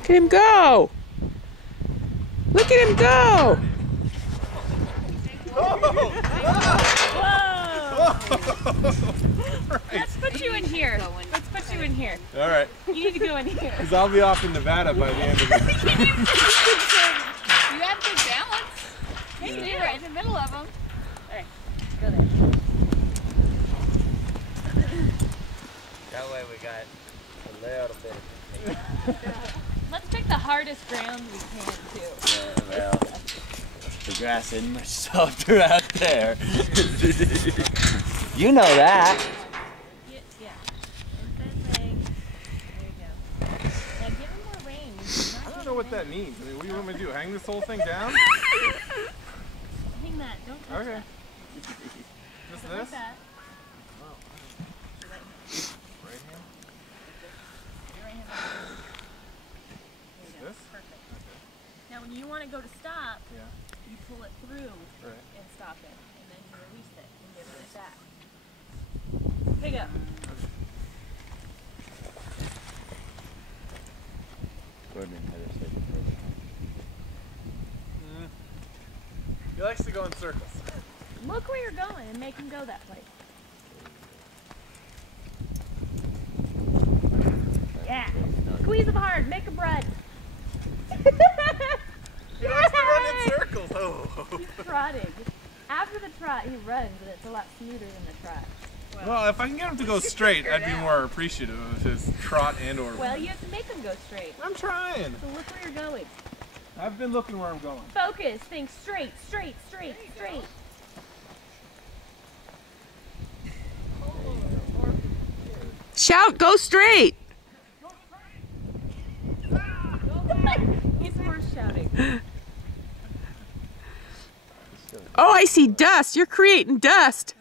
Look at him go! Look at him go! Whoa! Right. Let's put you in here. Let's put you in here. All right. You need to go in here. Because I'll be off in Nevada by the end of it. You have good balance. Hey, yeah. You're right in the middle of them. All right, go there. That way we got a little bit of Let's pick the hardest ground we can, too. well, the grass isn't much softer out there. You know that. Yeah. And then leg. There you go. Now give him more range. I don't know what that means. I mean, what do you want me to do? Hang this whole thing down? Hang that. Don't touch Okay. that. Just Like this? that. Right hand? Your right hand. There you go. This? Perfect. Now when you want to go to stop, Yeah. you pull it through Right. and stop it. And then you release it and give it back. Pick up. Gordon and Heather said the He likes to go in circles. Look where you're going and make him go that way. Yeah. Squeeze him hard. Make him run. He likes to run in circles. Oh. He's trotting. After the trot, he runs, and it's a lot smoother than the trot. Well, if I can get him to go straight, I'd be more appreciative of his trot and/or. Well, you have to make him go straight. I'm trying. So look where you're going. I've been looking where I'm going. Focus. Think straight, straight, straight, straight. Shout, go straight! He's horse shouting. Oh, I see dust. You're creating dust.